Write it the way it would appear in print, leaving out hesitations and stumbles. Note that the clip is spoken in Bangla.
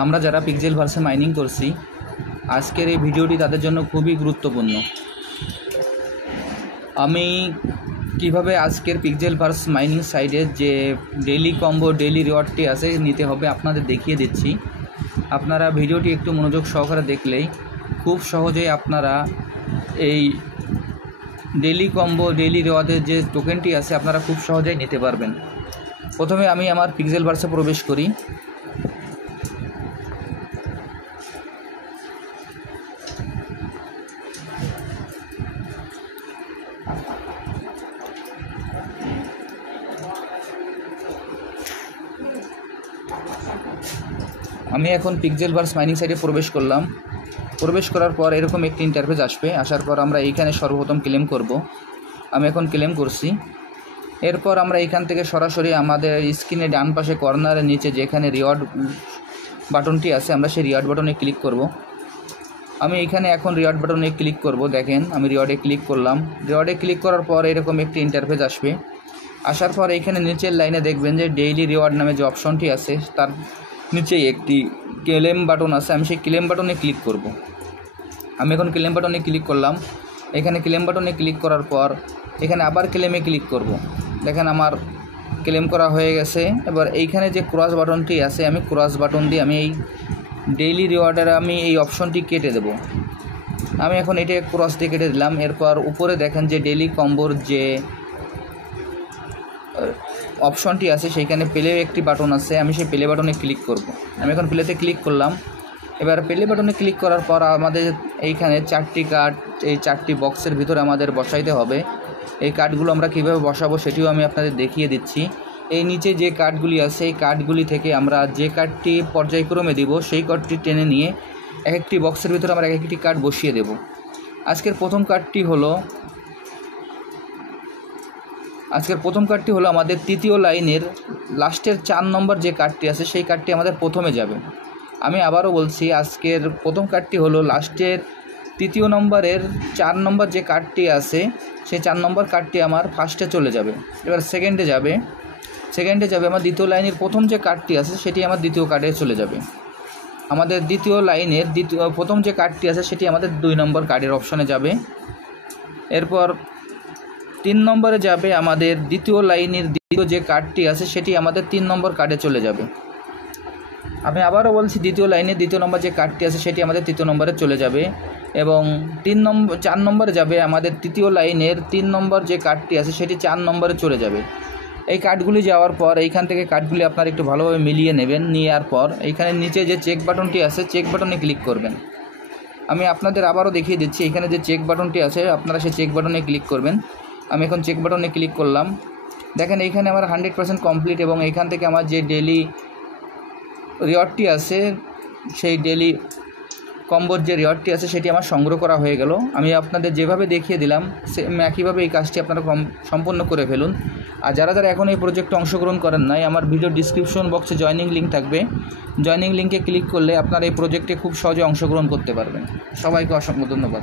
আমরা যারা পিক্সেলভার্সে মাইনিং করছি আজকের এই ভিডিওটি তাদের জন্য খুবই গুরুত্বপূর্ণ। আমি কিভাবে আজকের পিক্সেলভার্স মাইনিং সাইডে যে ডেইলি কম্বো ডেইলি রিওয়ার্ডটি আছে নিতে হবে আপনাদের দেখিয়ে দিচ্ছি। আপনারা ভিডিওটি একটু মনোযোগ সহকারে দেখলেই খুব সহজেই আপনারা এই ডেইলি কম্বো ডেইলি রিওয়ার্ডের যে টোকেনটি আছে আপনারা খুব সহজেই নিতে পারবেন। প্রথমে আমি আমার পিক্সেলভার্সে প্রবেশ করি। আমি এখন পিক্সেলভার্স মাইনিং সাইটে প্রবেশ করলাম। প্রবেশ করার পর এরকম একটি ইন্টারফেস আসবে। আসার পর আমরা এইখানে সর্বপ্রথম ক্লেম করব। আমি এখন ক্লেম করছি। এরপর আমরা এইখান থেকে সরাসরি আমাদের স্ক্রিনে ডান পাশে কর্নারের নিচে যেখানে রিওয়ার্ড বাটনটি আছে আমরা সেই রিওয়ার্ড বাটনে ক্লিক করব। আমি এইখানে এখন রিওয়ার্ড বাটনে ক্লিক করব। দেখেন আমি রিওয়ার্ডে ক্লিক করলাম। রিওয়ার্ডে ক্লিক করার পর এরকম একটি ইন্টারফেস আসবে। আসার পর এইখানে নিচের লাইনে দেখবেন যে ডেইলি রিওয়ার্ড নামে যে অপশনটি আছে তার নিচে একটি ক্লেম বাটন আছে। আমি সেই ক্লেম বাটনে ক্লিক করব। আমি এখন ক্লেম বাটনে ক্লিক করলাম। এখানে ক্লেম বাটনে ক্লিক করার পর এখানে আবার ক্লেমে ক্লিক করব। দেখেন আমার ক্লেম করা হয়ে গেছে। এবার এইখানে যে ক্রস বাটনটি আছে আমি ক্রস বাটন দিয়ে আমি এই ডেইলি রিওয়ার্ডের আমি এই অপশনটি কেটে দেব। আমি এখন এটা ক্রস দিয়ে কেটে দিলাম। এরপর উপরে দেখেন যে ডেইলি কম্বোর যে অপশনটি আছে সেইখানে প্লে একটি বাটন আছে। আমি সেই প্লে বাটনে ক্লিক করব। আমি এখন প্লেতে ক্লিক করলাম। এবার প্লে বাটনে ক্লিক করার পর আমাদের এইখানে 4টি কার্ড এই 4টি বক্সের ভিতরে আমাদের বসাইতে হবে। এই কার্ডগুলো আমরা কীভাবে বসাবো সেটিও আমি আপনাদের দেখিয়ে দিচ্ছি। এই নিচে যে কার্ডগুলি আছে এই কার্ডগুলি থেকে আমরা যে কার্ডটি পর্যায়ক্রমে দিব সেই কার্ডটি টেনে নিয়ে এক একটি বক্সের ভিতরে আমরা এক একটি কার্ড বসিয়ে দেব। আজকের প্রথম কার্ডটি হলো আমাদের তৃতীয় লাইনের লাস্টের 4 নম্বর যে কার্ডটি আছে সেই কার্ডটি আমাদের প্রথমে যাবে। আমি আবারও বলছি, আজকের প্রথম কার্ডটি হলো লাস্টের তৃতীয় নম্বরের 4 নম্বর যে কার্ডটি আছে সেই 4 নম্বর কার্ডটি আমার ফার্স্টে চলে যাবে। এবার সেকেন্ডে যাবে আমার দ্বিতীয় লাইনের প্রথম যে কার্ডটি আছে সেটি আমার দ্বিতীয় কার্ডে চলে যাবে। আমাদের দ্বিতীয় লাইনের প্রথম যে কার্ডটি আছে সেটি আমাদের 2 নম্বর কার্ডের অপশনে যাবে। এরপর 3 নম্বরে যাবে আমাদের দ্বিতীয় লাইনের দ্বিতীয় যে কার্ডটি আছে সেটি আমাদের 3 নম্বর কার্ডে চলে যাবে। আমি আবারও বলছি, দ্বিতীয় লাইনের দ্বিতীয় নম্বর যে কার্ডটি আছে সেটি আমাদের 3 নম্বরে চলে যাবে এবং 4 নম্বরে যাবে আমাদের তৃতীয় লাইনের 3 নম্বর যে কার্ডটি আছে সেটি 4 নম্বরে চলে যাবে। এই কার্ডগুলি যাওয়ার পর এইখান থেকে কার্ডগুলি আপনারা একটু ভালোভাবে মিলিয়ে নেবেন। নেওয়ার পর এইখানে নিচে যে চেক বাটনটি আছে চেক বাটনে ক্লিক করবেন। আমি আপনাদের আবারও দেখিয়ে দিচ্ছি, এখানে যে চেক বাটনটি আছে আপনারা সেই চেক বাটনে ক্লিক করবেন। আমি এখন চেক বাটনে ক্লিক করলাম। দেখেন এইখানে আমার 100% কমপ্লিট এবং এইখান থেকে আমার যে ডেইলি রিওয়ার্ডটি আছে সেই ডেইলি কম্বোর যে রিওয়ার্ডটি আছে সেটি আমার সংগ্রহ করা হয়ে গেল। আমি আপনাদের যেভাবে দেখিয়ে দিলাম সেম একইভাবে এই কাজটি আপনারা সম্পূর্ণ করে ফেলুন। আর যারা এখন এই প্রজেক্টে অংশগ্রহণ করেন নাই, আমার ভিডিও ডিসক্রিপশন বক্সে জয়েনিং লিঙ্ক থাকবে। জয়েনিং লিঙ্কে ক্লিক করলে আপনারা এই প্রজেক্টে খুব সহজে অংশগ্রহণ করতে পারবেন। সবাইকে অসংখ্য ধন্যবাদ।